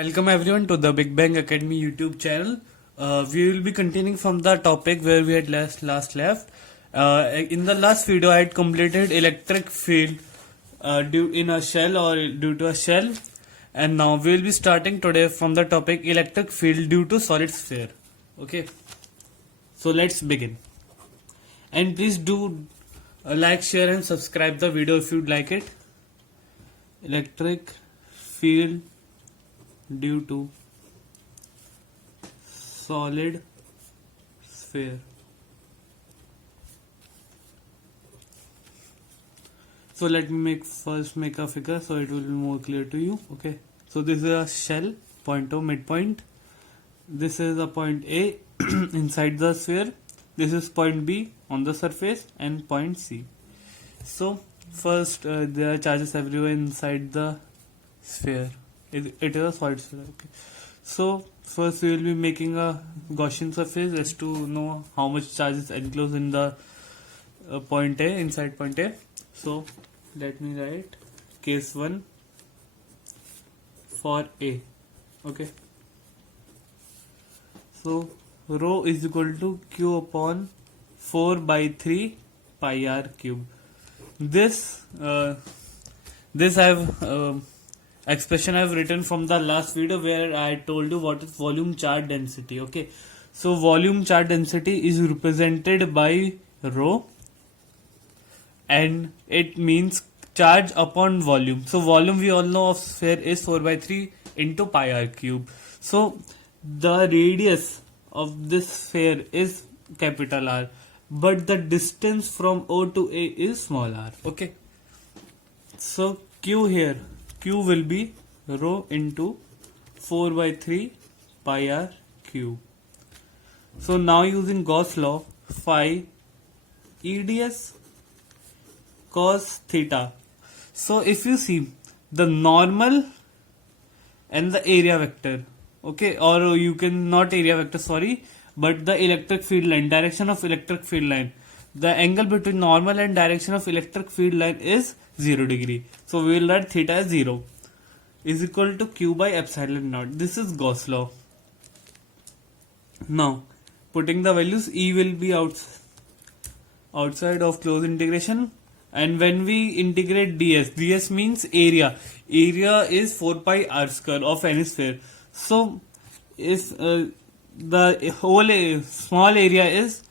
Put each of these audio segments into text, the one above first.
Welcome everyone to the Big Bang Academy YouTube channel. We will be continuing from the topic where we had last left. In the last video, I had completed electric field due in a shell or due to a shell, and now we will be starting today from the topic electric field due to solid sphere. Okay, so let's begin. And please do like, share, and subscribe the video if you'd like it. Electric field due to solid sphere. So let me first make a figure so it will be more clear to you. Okay, so this is a shell, point O, midpoint. This is a point A inside the sphere. This is point B on the surface and point C. So first there are charges everywhere inside the sphere. It is a solid sphere. Okay. So first we will be making a Gaussian surface just to know how much charge is enclosed in the point A, inside point A. So let me write case 1 for A. Okay. So rho is equal to Q upon 4 by 3 pi r cube. This I have expression I have written from the last video where I told you what is volume charge density. Okay, so volume charge density is represented by rho, and it means charge upon volume. So volume we all know of sphere is 4 by 3 into pi r cube. So the radius of this sphere is capital R, but the distance from O to A is small r. Okay, so Q here, Q will be rho into 4 by 3 pi r cube. So now using Gauss law, phi EDS cos theta. So if you see the normal and the area vector, okay, or you can not area vector, sorry, but the electric field line, direction of electric field line, the angle between normal and direction of electric field line is 0 degree. So we will write theta as 0 is equal to Q by epsilon naught. This is Gauss law. Now putting the values, E will be outside of closed integration, and when we integrate ds means area is 4 pi r square of any sphere. So if the whole small area is,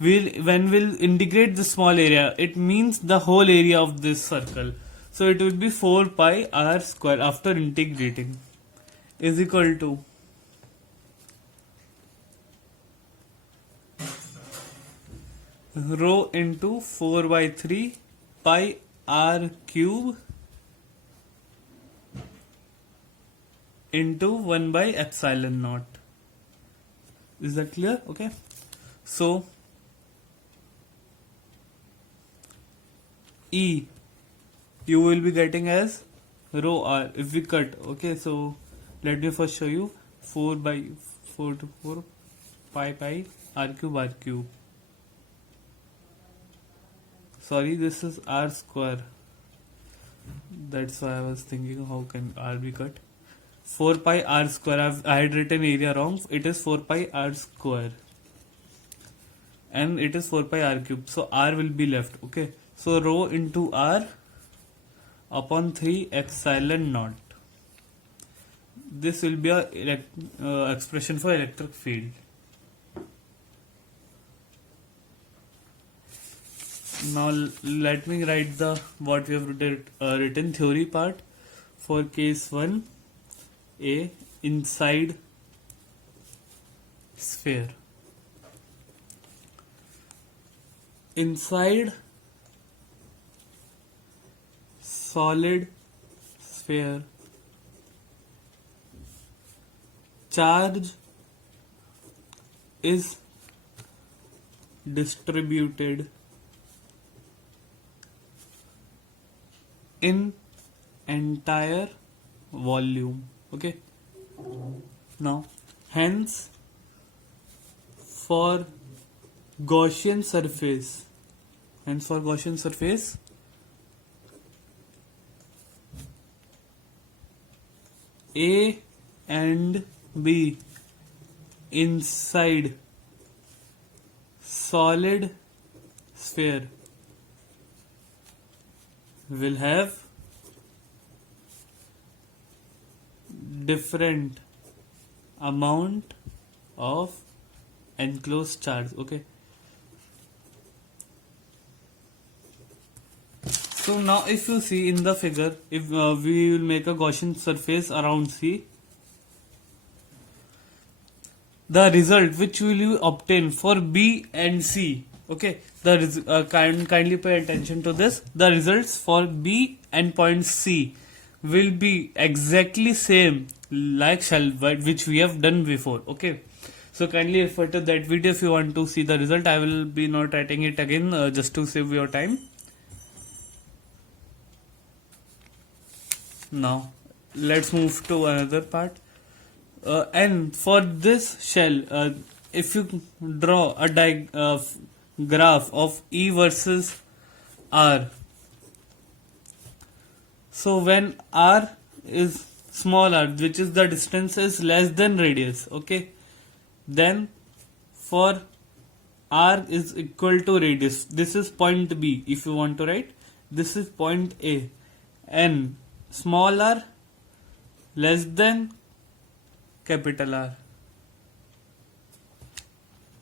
when we'll integrate the small area, it means the whole area of this circle. So it will be 4 pi r square after integrating is equal to rho into 4 by 3 pi r cube into 1 by epsilon naught. Is that clear? Okay. So E you will be getting as rho r if we cut. Okay, so let me first show you 4 by 4 to 4 pi r cube. Sorry, this is r square. That's why I was thinking how can r be cut. 4 pi r square. I had written area wrong. It is 4 pi r square. And it is 4 pi r cube. So r will be left. Okay. So rho into r upon 3 epsilon naught. This will be a expression for electric field. Now let me write the what we have written theory part for case 1 A inside sphere. Inside solid sphere, charge is distributed in entire volume. Okay, now hence for Gaussian surface, A and be inside solid sphere will have different amount of enclosed charge. Okay, so now if you see in the figure, if we will make a Gaussian surface around C, the result which will you obtain for B and C, okay, kindly pay attention to this. The results for B and point C will be exactly same like shell which we have done before. Okay, so kindly refer to that video if you want to see the result. I will be not writing it again just to save your time. Now let's move to another part. And for this shell, if you draw a graph of E versus R, so when R is small r, which is the distance is less than radius, okay, then for R is equal to radius, this is point B if you want to write, this is point A, and small r less than capital R,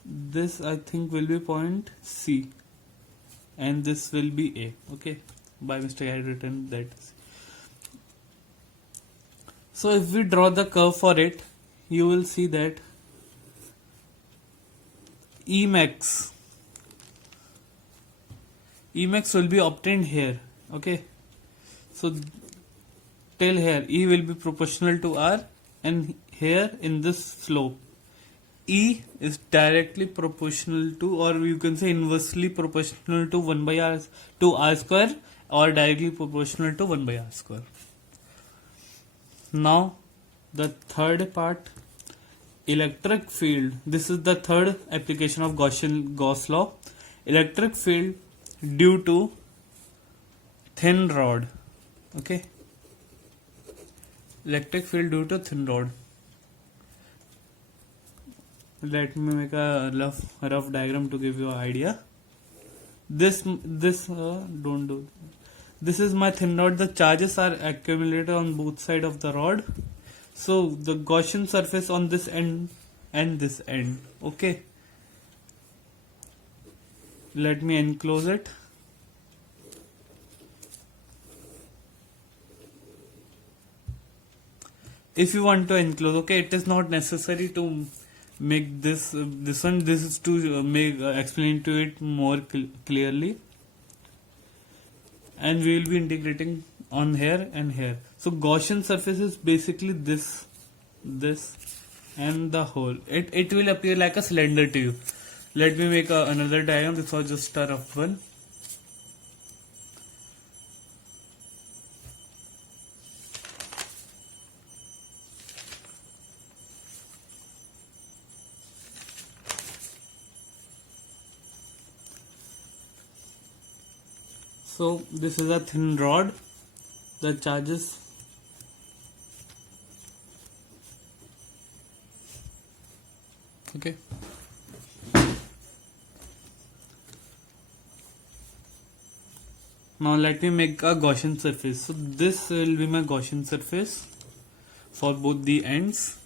this I think will be point C, and this will be A. Okay, by mistake I had written that. So if we draw the curve for it, you will see that Emax will be obtained here. Okay, so till here E will be proportional to R, and here in this slope E is directly proportional to, or you can say inversely proportional to 1 by R, to R square, or directly proportional to 1 by R square. Now the third part, electric field. This is the third application of Gauss law. Electric field due to thin rod. Okay, electric field due to thin rod. Let me make a rough diagram to give you an idea. Don't do. This is my thin rod. The charges are accumulated on both sides of the rod. So the Gaussian surface on this end and this end. Okay. Let me enclose it. If you want to enclose, okay, it is not necessary to make this one. This is to make explain to it more clearly, and we will be integrating on here and here. So Gaussian surface is basically this and the whole. It will appear like a cylinder to you. Let me make another diagram. This was just a rough one. So this is a thin rod. The charges okay. Now let me make a Gaussian surface. So this will be my Gaussian surface for both the ends.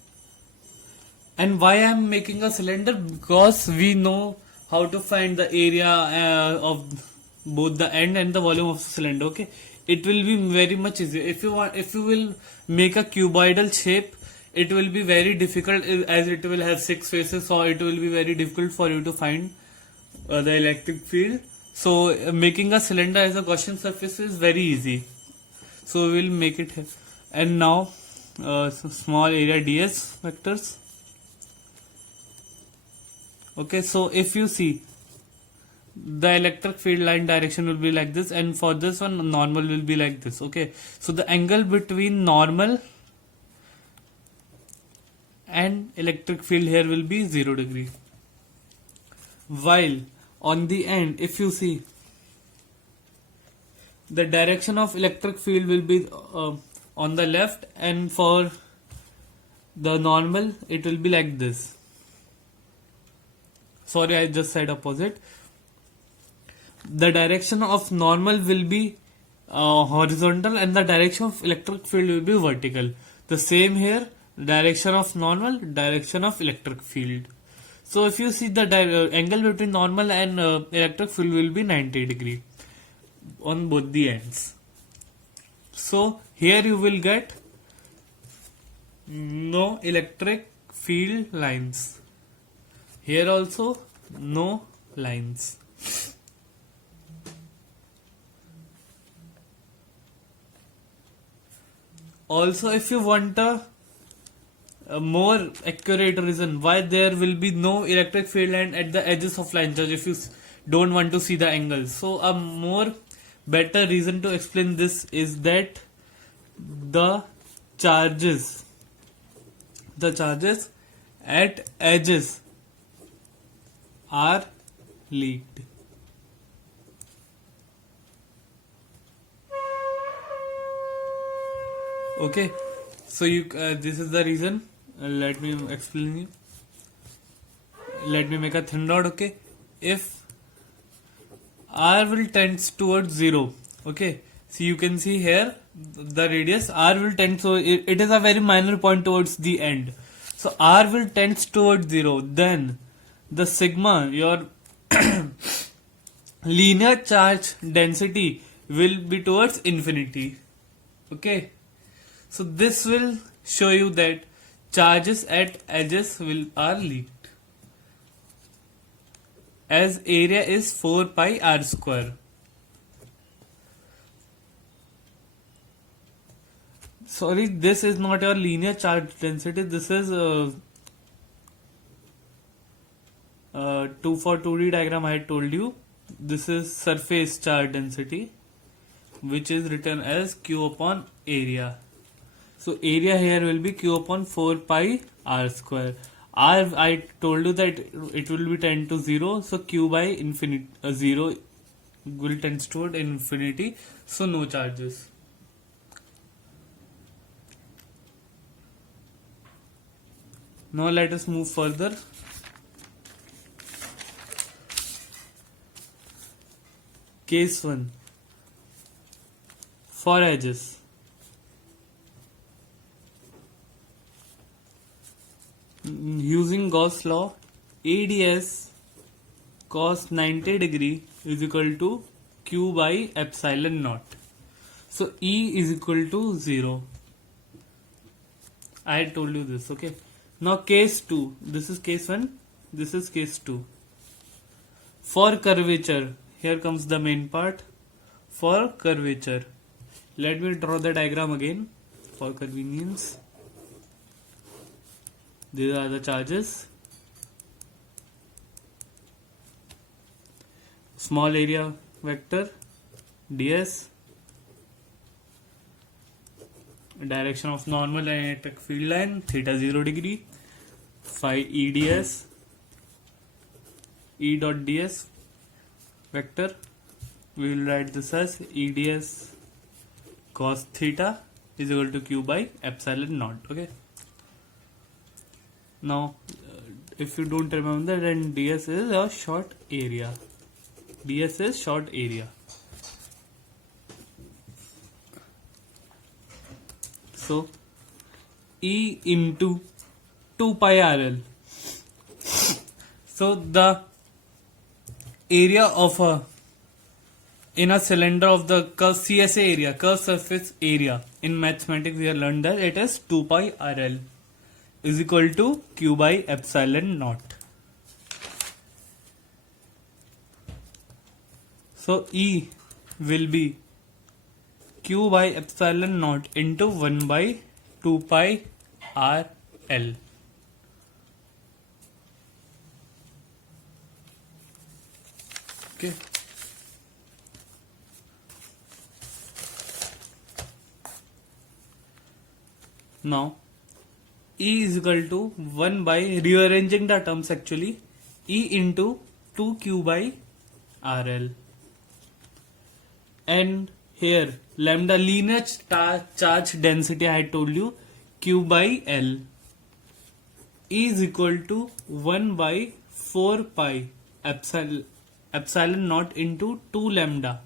And why I am making a cylinder? Because we know how to find the area of both the end and the volume of the cylinder. Okay, it will be very much easier. If you will make a cuboidal shape, it will be very difficult, as it will have 6 faces, so it will be very difficult for you to find the electric field. So making a cylinder as a Gaussian surface is very easy. So we will make it here. And now small area ds vectors. Okay, so if you see, the electric field line direction will be like this, and for this one normal will be like this. Okay, so the angle between normal and electric field here will be 0 degree. While on the end, if you see, the direction of electric field will be on the left, and for the normal, it will be like this. Sorry, I just said opposite. The direction of normal will be horizontal and the direction of electric field will be vertical. The same here, direction of normal, direction of electric field. So if you see the angle between normal and electric field will be 90 degree on both the ends. So here you will get no electric field lines. Here also no lines. Also, if you want a more accurate reason why there will be no electric field line at the edges of line charge, if you don't want to see the angle, so a more better reason to explain this is that the charges at edges are leaked. Okay, so you this is the reason. Let me explain you. Let me make a thin dot. Okay, if r will tends towards 0, okay, so you can see here the radius r will tend, so it is a very minor point towards the end, so r will tends towards 0, then the sigma, your linear charge density, will be towards infinity. Okay, so this will show you that charges at edges are leaked, as area is 4 pi r square. Sorry, this is not your linear charge density. This is 2 for 2D diagram I had told you. This is surface charge density, which is written as Q upon area. So area here will be Q upon 4 pi r square. R, I told you that it will be tend to 0, so Q by infinity 0 will tend toward infinity, so no charges. Now let us move further. Case 1. For edges. Using Gauss law, ADS cos 90 degree is equal to Q by epsilon naught. So E is equal to 0. I had told you this, okay. Now case 2, this is case 1, this is case 2. For curvature, here comes the main part. For curvature, let me draw the diagram again for convenience. These are the charges. Small area vector ds, direction of normal and electric field line theta 0 degree, phi eds, E dot ds vector, we will write this as eds cos theta is equal to Q by epsilon naught. Okay. Now, if you don't remember, then ds is a short area. ds is short area. So, E into 2 pi RL. So, the area of in a cylinder of the curve CSA area, curved surface area, in mathematics we have learned that it is 2 pi RL is equal to Q by epsilon naught. So E will be Q by epsilon naught into 1 by 2 pi RL. Okay. Now E is equal to 1 by, rearranging the terms actually, E into 2Q by RL. And here lambda linear charge density I had told you, Q by L. is equal to 1 by 4 pi epsilon naught into 2 lambda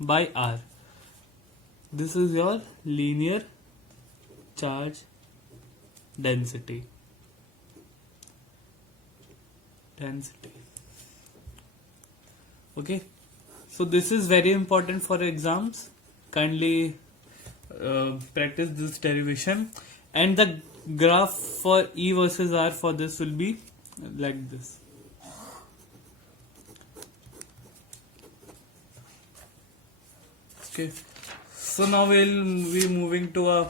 by r. This is your linear charge density. Okay, so this is very important for exams. Kindly practice this derivation, and the graph for E versus R for this will be like this. Okay, so now we'll be moving to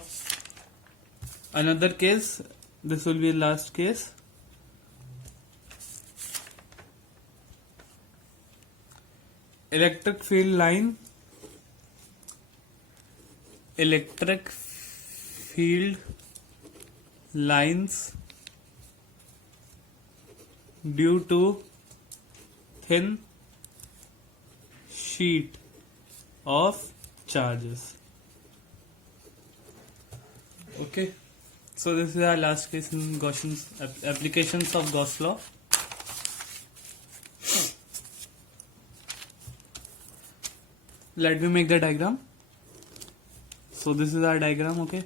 another case. This will be last case. Electric field lines due to thin sheet of charges. Okay, so this is our last case in Gaussian's applications of Gauss law. Let me make the diagram. So this is our diagram. Okay,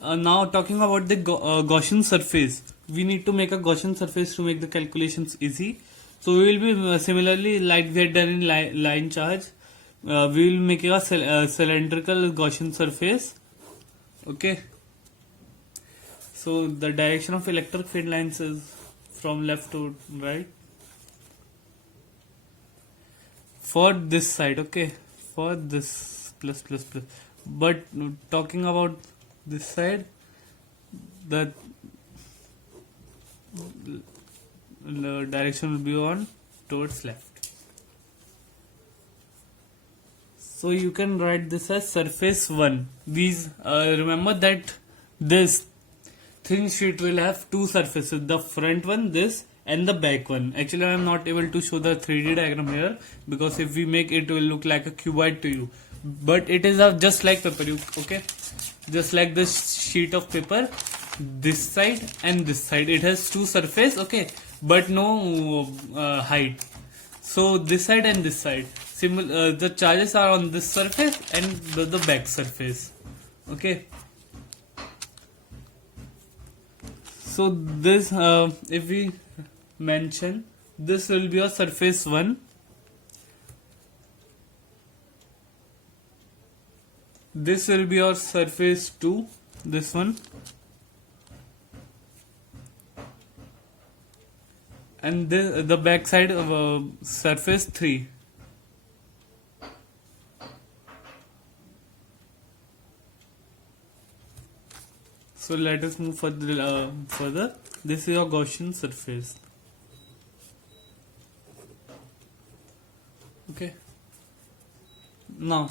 now talking about the Gaussian surface, we need to make a Gaussian surface to make the calculations easy. So we will be similarly, like we had done in line charge, we will make a cylindrical Gaussian surface. Okay, so the direction of electric field lines is from left to right for this side. Okay, for this plus, but talking about this side, the direction will be on towards left. So you can write this as surface 1. These remember that this thin sheet will have two surfaces, the front one, this, and the back one. Actually, I am not able to show the 3D diagram here because if we make it will look like a cuboid to you. But it is just like paper. Okay, just like this sheet of paper, this side and this side. It has two surfaces. Okay, but no height. So this side and this side. The charges are on this surface and the back surface. Okay. So this, if we mention, this will be a surface 1. This will be your surface 2. This one. And this, the back side of surface 3. So let us move further. This is your Gaussian surface. Okay. Now,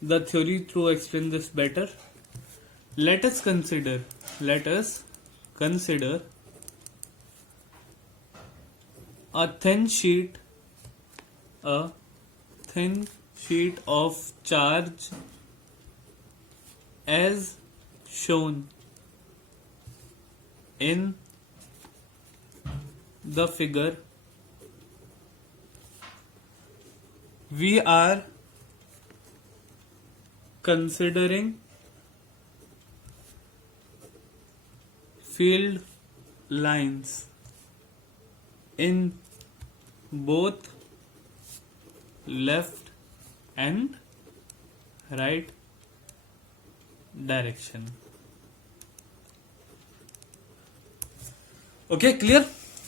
the theory to explain this better. Let us consider a thin sheet of charge as shown in the figure. We are considering field lines in both left and right direction. Okay, clear?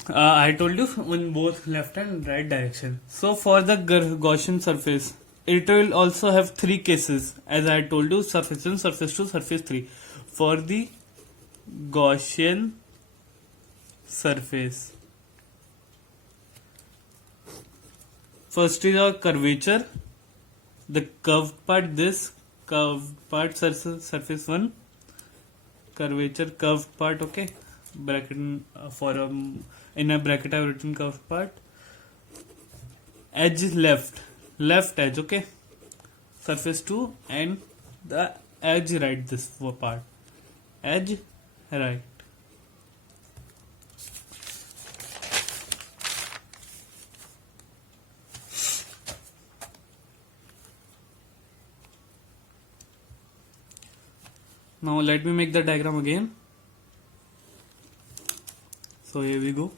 I told you in both left and right direction. So for the Gaussian surface, it will also have three cases, as I told you: surface 1, surface 2, surface 3. For the Gaussian surface, first is our curvature, the curved part, this curved part, surface 1, curvature, curved part. Okay, bracket in a bracket I have written curved part. Edge left edge. Okay, surface 2, and the edge right, this part, edge Right. Now let me make the diagram again. So here we go.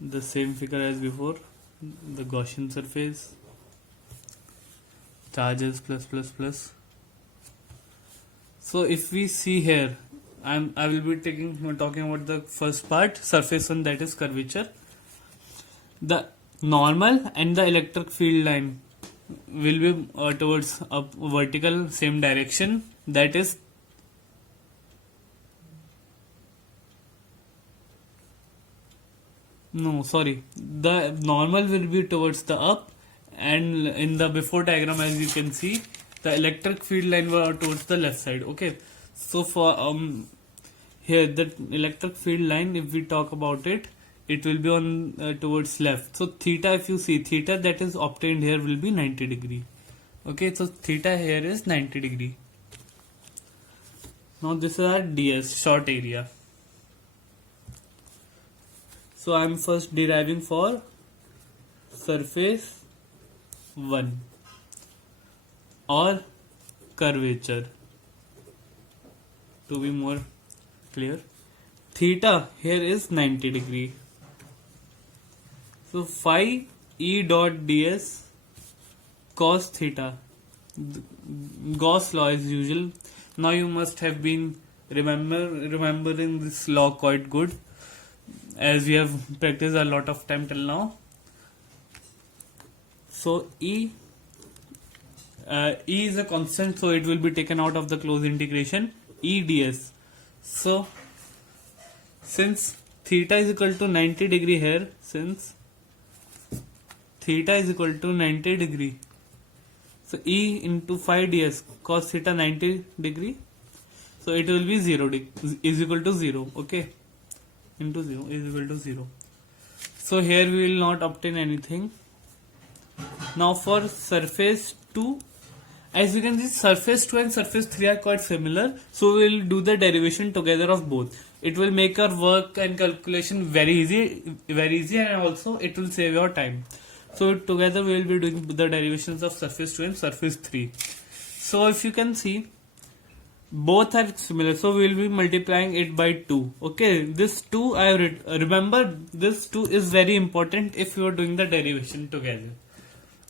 The same figure as before. The Gaussian surface. Charges plus plus plus. So if we see here, I will be talking about the first part, surface one, that is curvature. The normal and the electric field line will be towards a vertical same direction, that is no sorry the normal will be towards the up, and in the before diagram as you can see the electric field line were towards the left side. Okay, so for here the electric field line, if we talk about it, it will be on towards left. So theta, if you see theta that is obtained here will be 90 degree. Okay, so theta here is 90 degree. Now this is our ds, short area. So I am first deriving for surface 1 or curvature, to be more clear. Theta here is 90 degree. So phi E dot ds cos theta. Gauss law as usual. Now you must have been remembering this law quite good, as we have practiced a lot of time till now. So E is a constant, so it will be taken out of the closed integration. E ds. So since theta is equal to 90 degree here, since theta is equal to 90 degree, so E into phi ds cos theta 90 degree, so it will be 0 is equal to 0. Okay, into 0 is equal to 0. So here we will not obtain anything. Now for surface 2, as you can see surface 2 and surface 3 are quite similar, so we will do the derivation together of both. It will make our work and calculation very easy, and also it will save your time. So together we will be doing the derivations of surface 2 and surface 3. So if you can see, both are similar, so we will be multiplying it by 2. Okay, this 2 I remember, this 2 is very important if you are doing the derivation together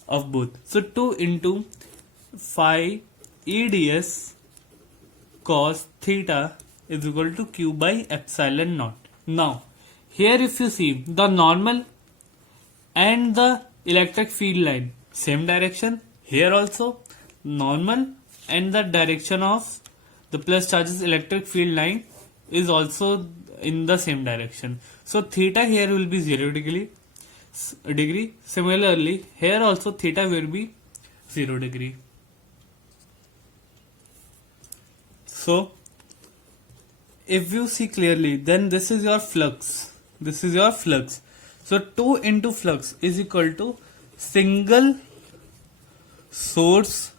of both. So 2 into phi E ds cos theta is equal to q by epsilon naught. Now here if you see the normal and the electric field line same direction, here also normal and the direction of the plus charges electric field line is also in the same direction. So theta here will be 0 degree. Similarly here also theta will be 0 degree. So if you see clearly, then this is your flux. This is your flux. So 2 into flux is equal to single source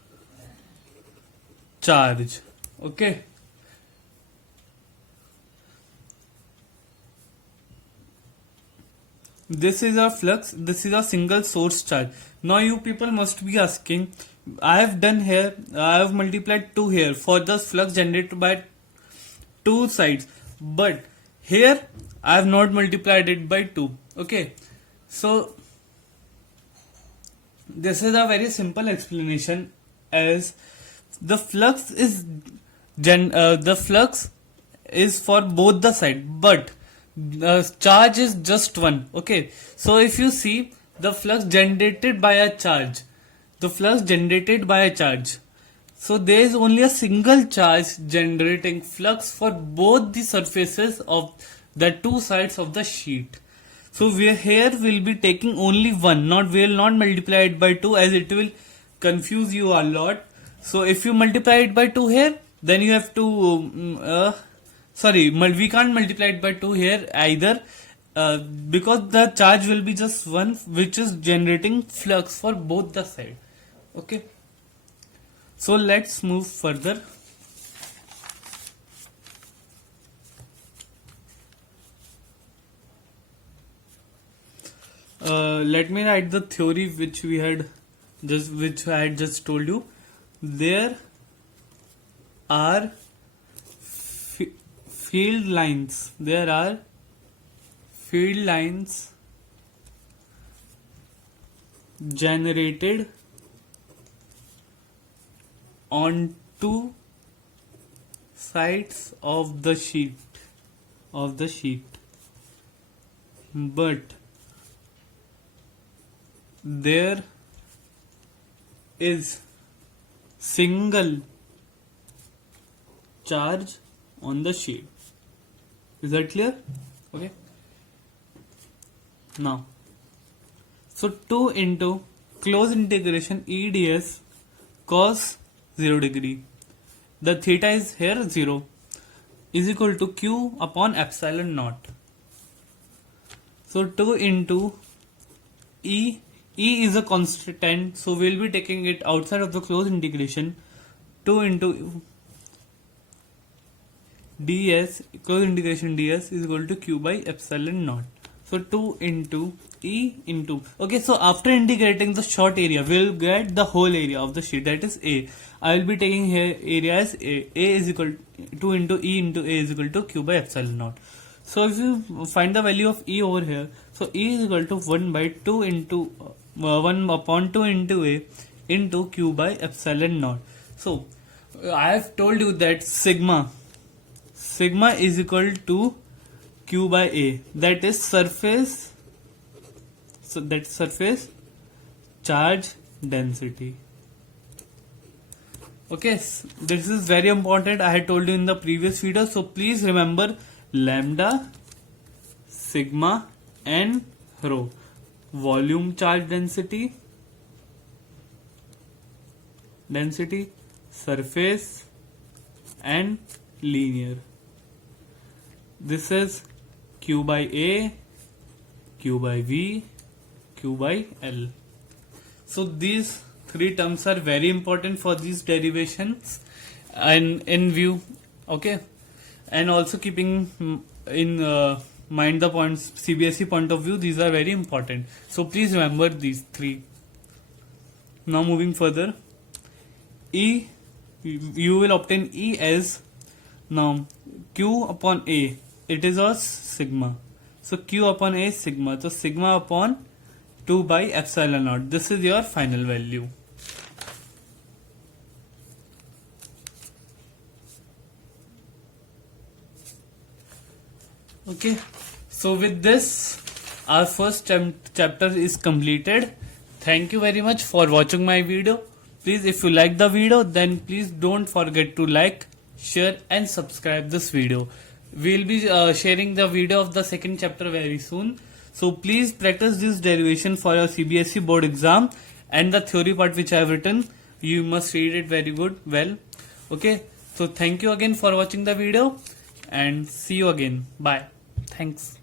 charge. Okay. This is our flux. This is a single source charge. Now you people must be asking, I have done here, I have multiplied 2 here for the flux generated by 2 sides, but here I have not multiplied it by 2. Okay, so this is a very simple explanation, as the flux is for both the side, but the charge is just one. Okay, so if you see the flux generated by a charge, so there is only a single charge generating flux for both the surfaces of the two sides of the sheet. So here will be taking only one, we will not multiply it by 2, as it will confuse you a lot. So if you multiply it by 2 here, then you have to we can't multiply it by 2 here either, because the charge will be just one, which is generating flux for both the sides. Okay, so let's move further. let me write the theory which I had just told you. There are field lines. There are field lines generated on two sides of the sheet, but there is single charge on the sheet. Is that clear? Okay. Now, so 2 into close integration E ds cos 0 degree. The theta is here 0 is equal to Q upon epsilon naught. So 2 into E is a constant, so we'll be taking it outside of the closed integration. 2 into ds, closed integration ds is equal to Q by epsilon naught. So 2 into E into, okay, so after integrating the short area, we'll get the whole area of the sheet, that is A. I will be taking here area as A. A is equal to 2 into E into A is equal to Q by epsilon naught. So if you find the value of E over here, so E is equal to 1 by 2 into 1 upon 2 into A into Q by epsilon naught. So I have told you that sigma is equal to Q by A, that is surface, so that surface charge density. Okay, this is very important. I had told you in the previous video, so please remember lambda, sigma and rho. Volume charge density, surface and linear. This is Q by A, Q by V, Q by L. So these three terms are very important for these derivations and in view, okay, and also keeping in mind the points CBSE point of view, these are very important. So please remember these three. Now moving further, E, you will obtain E as, now Q upon A, it is a sigma. So Q upon A is sigma. So sigma upon 2 by epsilon naught. This is your final value. Okay. So with this, our first chapter is completed. Thank you very much for watching my video. Please, if you like the video, then please don't forget to like, share and subscribe this video. We'll be sharing the video of the second chapter very soon. So please practice this derivation for your CBSE board exam, and the theory part which I have written, you must read it very well. Okay. So thank you again for watching the video and see you again. Bye. Thanks.